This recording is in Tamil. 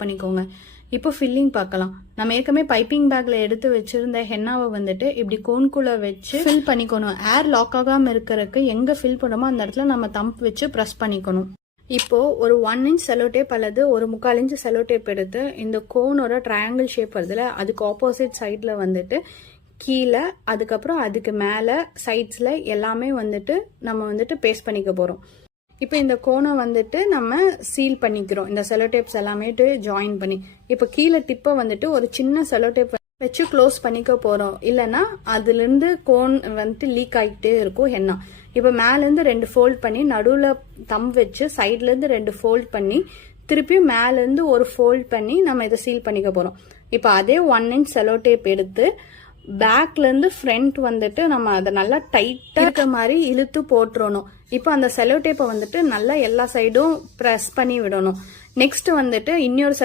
பண்ணிக்கோங்க. இப்போ ஃபில்லிங் பார்க்கலாம். நம்ம ஏற்கனவே பைப்பிங் பேக்ல எடுத்து வச்சிருந்த ஹென்னாவை வந்துட்டு இப்படி கோன்குள்ள வச்சு ஃபில் பண்ணிக்கணும். ஏர் லாக் ஆகாம இருக்கிறதுக்கு எங்க ஃபில் பண்ணுமோ அந்த இடத்துல நம்ம தம்ப் வச்சு ப்ரெஸ் பண்ணிக்கணும். இப்போ ஒரு 1 இன்ச் செலோ டேப் அல்லது ஒரு 3/4 இன்ச் செலோ டேப் எடுத்து இந்த கோனோட ட்ரையாங்கிள் ஷேப் வருதுல அதுக்கு ஆப்போசிட் சைட்ல வந்துட்டு கீழே அதுக்கப்புறம் அதுக்கு மேலே சைட்ஸில் எல்லாமே வந்துட்டு நம்ம வந்துட்டு பேஸ்ட் பண்ணிக்க போகிறோம். இப்போ இந்த கோனை வந்துட்டு நம்ம சீல் பண்ணிக்கிறோம். இந்த செலோ டேப்ஸ் எல்லாமே ஜாயின் பண்ணி இப்போ கீழே டிப்பை வந்துட்டு ஒரு சின்ன செலோ டேப் வச்சு க்ளோஸ் பண்ணிக்க போகிறோம். இல்லைன்னா அதுலேருந்து கோன் வந்துட்டு லீக் ஆகிட்டே இருக்கும் ஹென்னா. இப்போ மேலேருந்து 2 ஃபோல்ட் பண்ணி நடுவில் தம் வச்சு சைட்லேருந்து 2 ஃபோல்ட் பண்ணி திருப்பியும் மேலேருந்து ஒரு ஃபோல்ட் பண்ணி நம்ம இதை சீல் பண்ணிக்க போகிறோம். இப்போ அதே 1 இன்ச் செலோ டேப் எடுத்து பேக்லேருந்து ஃப்ரண்ட் வந்துட்டு நம்ம அதை நல்லா டைட்டாக இருக்க மாதிரி இழுத்து போட்டுறணும். இப்போ அந்த செலோ டேப்பை வந்துட்டு நல்லா எல்லா சைடும் ப்ரெஸ் பண்ணி விடணும். நெக்ஸ்ட் வந்துட்டு இன்னொரு